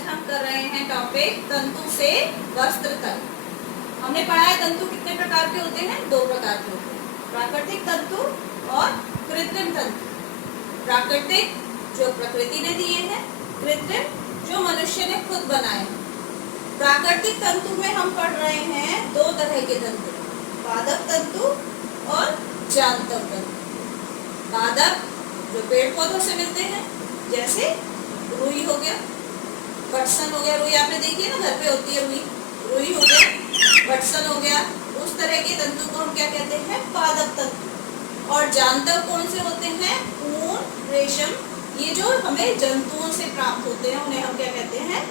आज हम कर रहे हैं टॉपिक तंतु से वस्त्र तक। हमने पढ़ा है तंतु कितने प्रकार के होते हैं, 2 प्रकार के होते हैं, प्राकृतिक तंतु और कृत्रिम तंतु। प्राकृतिक जो प्रकृति ने दिए हैं, कृत्रिम जो मनुष्य ने खुद बनाए हैं। प्राकृतिक तंतु में हम पढ़ रहे हैं 2 तरह के तंतु, पादप तंतु और जांतव तंतु। पादप जो पेड़ पौधों से मिलते हैं, जैसे रुई हो गया, पटसन हो गया, रुई आपने देखी है ना, घर पे होती है रुई, रुई हो गया, पटसन हो गया, उस तरह के तंतु को हम क्या कहते हैं, पादप तंतु। और जांतव कौन से होते हैं, ऊन, रेशम, ये जो हमें जंतुओं से प्राप्त होते हैं उन्हें हम क्या कहते हैं,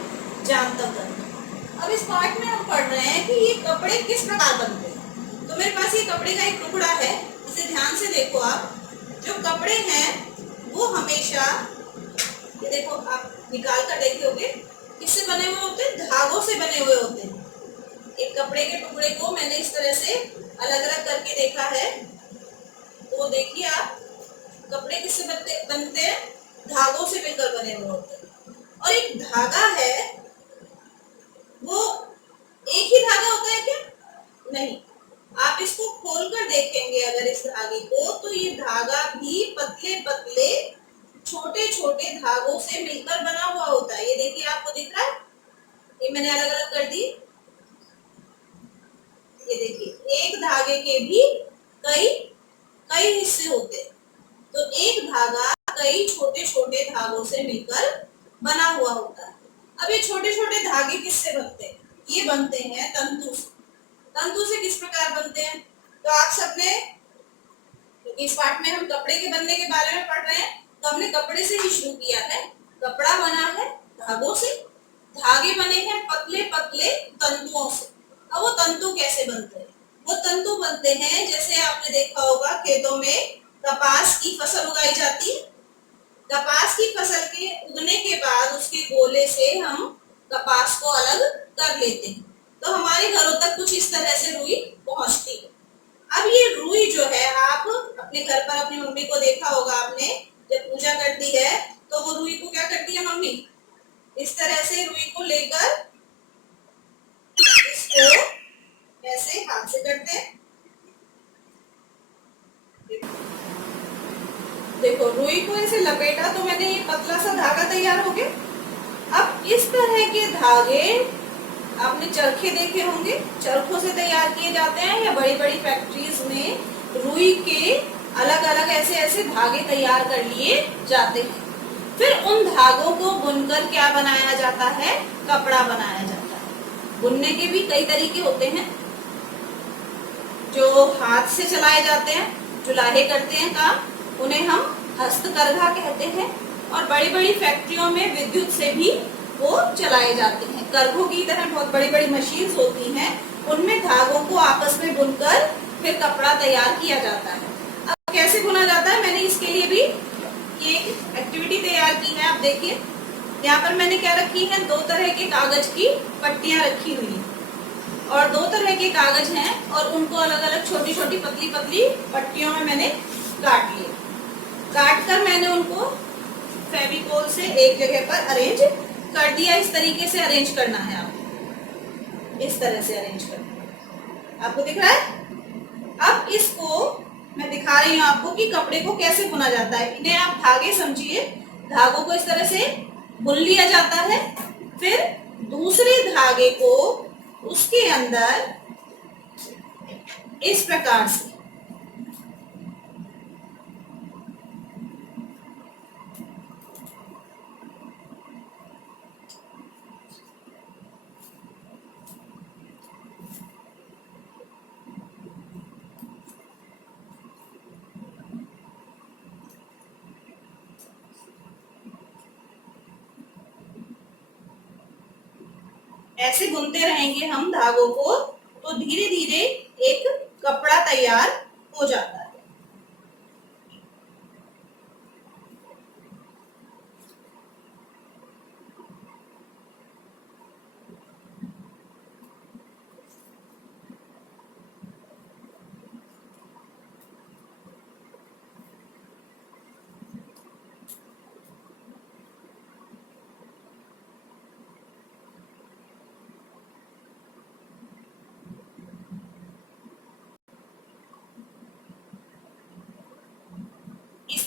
जांतव तंतु। अब इस पार्ट में हम पढ़ रहे हैं कि ये कपड़े किस प्रकार बनते हैं। तो मेरे पास ये कपड़े का एक टुकड़ा है, इसे ध्यान से देखो आप। जो कपड़े हैं वो हमेशा, ये देखो आप निकाल कर देखे होंगे, किससे बने हुए होते हैं, धागों से बने हुए होते हैं। एक कपड़े के टुकड़े को मैंने इस तरह से अलग अलग करके देखा है, तो देखिए आप, कपड़े किससे बनते हैं, धागों से मिलकर बने हुए होते हैं। और एक धागा है, वो एक ही धागा होता है क्या, नहीं। आप इसको खोलकर देखेंगे अगर इस धागे को, तो ये धागा भी पतले पतले छोटे छोटे धागों से मिलकर बना हुआ होता है। ये देखिए आपको दिख रहा है, ये मैंने अलग अलग कर दी। ये देखिए एक धागे के भी कई कई हिस्से होते हैं, तो एक धागा कई छोटे छोटे धागों से मिलकर बना हुआ होता है। अब ये छोटे छोटे धागे किससे बनते हैं, ये बनते हैं तंतु से। तंतु से किस प्रकार बनते हैं, तो आप सबने, क्योंकि इस पार्ट में हम कपड़े के बनने के बारे में पढ़ रहे हैं, तो हमने कपड़े से ही शुरू किया है। कपड़ा बना है धागों से, धागे बने हैं पतले पतले तंतुओं से। अब वो तंतु कैसे बनते हैं, वो तंतु बनते हैं, जैसे आपने देखा होगा खेतों में कपास की फसल उगाई जाती है। कपास की फसल के उगने के बाद उसके गोले से हम कपास को अलग कर लेते हैं, तो हमारे घरों तक कुछ इस तरह से रुई पहुंचती है। अब ये रुई जो है, आप अपने घर पर अपनी मम्मी को देखा होगा आपने, जब पूजा करती है तो वो रुई को क्या करती है मम्मी, इस तरह से रुई को लेकर इसको ऐसे हाथ से करते हैं। देखो रुई को ऐसे लपेटा तो मैंने, ये पतला सा धागा तैयार हो गया। अब इस तरह के धागे आपने चरखे देखे होंगे, चरखों से तैयार किए जाते हैं, या बड़ी बड़ी फैक्ट्रीज में रुई के अलग अलग ऐसे ऐसे धागे तैयार कर लिए जाते हैं। फिर उन धागों को बुनकर क्या बनाया जाता है, कपड़ा बनाया जाता है। बुनने के भी कई तरीके होते हैं, जो हाथ से चलाए जाते हैं, चुलाहे करते हैं काम, उन्हें हम हस्तकरघा कहते हैं। और बड़ी बड़ी फैक्ट्रियों में विद्युत से भी वो चलाए जाते हैं। करघों की तरह बहुत बड़ी बड़ी मशीन्स होती हैं, उनमें धागों को आपस में बुनकर फिर कपड़ा तैयार किया जाता है। अब कैसे बुना जाता है, मैंने इसके लिए भी ये एक एक्टिविटी तैयार की है। आप देखिए यहाँ पर मैंने क्या रखी है, 2 तरह के कागज की पट्टियां रखी हुई है, और 2 तरह के कागज हैं, और उनको अलग अलग छोटी छोटी पतली पतली पट्टियों में मैंने काट लिया। काट कर मैंने उनको फेविकोल से एक जगह पर अरेंज कर दिया। इस तरीके से अरेंज करना है आपको, इस तरह से अरेंज करना है, आपको दिख रहा है। अब इसको मैं दिखा रही हूँ आपको कि कपड़े को कैसे बुना जाता है। इन्हें आप धागे समझिए, धागों को इस तरह से बुन लिया जाता है, फिर दूसरे धागे को उसके अंदर इस प्रकार से ऐसे बुनते रहेंगे हम धागों को, तो धीरे धीरे एक कपड़ा तैयार हो जाता है।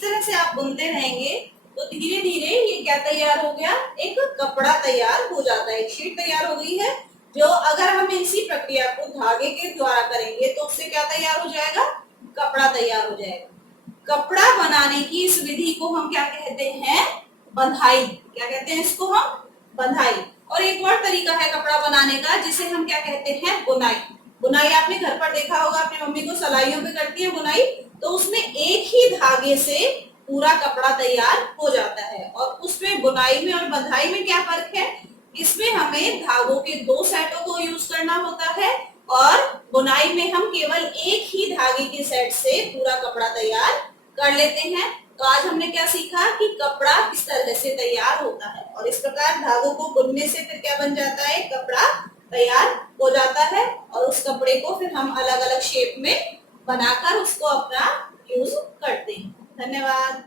तरह से आप बुनते रहेंगे तो धीरे धीरे ये क्या तैयार हो गया, एक कपड़ा तैयार हो जाता है, एक शीट तैयार हो गई है, जो अगर हम इसी प्रक्रिया को धागे के द्वारा करेंगे तो उससे क्या तैयार हो जाएगा, कपड़ा तैयार हो जाएगा। कपड़ा बनाने की इस विधि को हम क्या कहते हैं, बंधाई। क्या कहते हैं इसको हम, बंधाई। और एक और तरीका है कपड़ा बनाने का जिसे हम क्या कहते हैं, बुनाई। बुनाई आपने घर पर देखा होगा, अपनी मम्मी को सलाइयों पे करती है बुनाई, तो उसमें एक ही धागे से पूरा कपड़ा तैयार हो जाता है। और उसमें बुनाई में और बंधाई में क्या फर्क है, इसमें हमें धागों के 2 सेटों को यूज करना होता है और बुनाई में हम केवल एक ही धागे के सेट से पूरा कपड़ा तैयार कर लेते हैं। तो आज हमने क्या सीखा कि कपड़ा किस तरह से तैयार होता है और इस प्रकार धागों को बुनने से फिर क्या बन जाता है, कपड़ा तैयार हो जाता है और उस कपड़े को फिर हम अलग अलग शेप में बनाकर उसको अपना यूज करते हैं। धन्यवाद।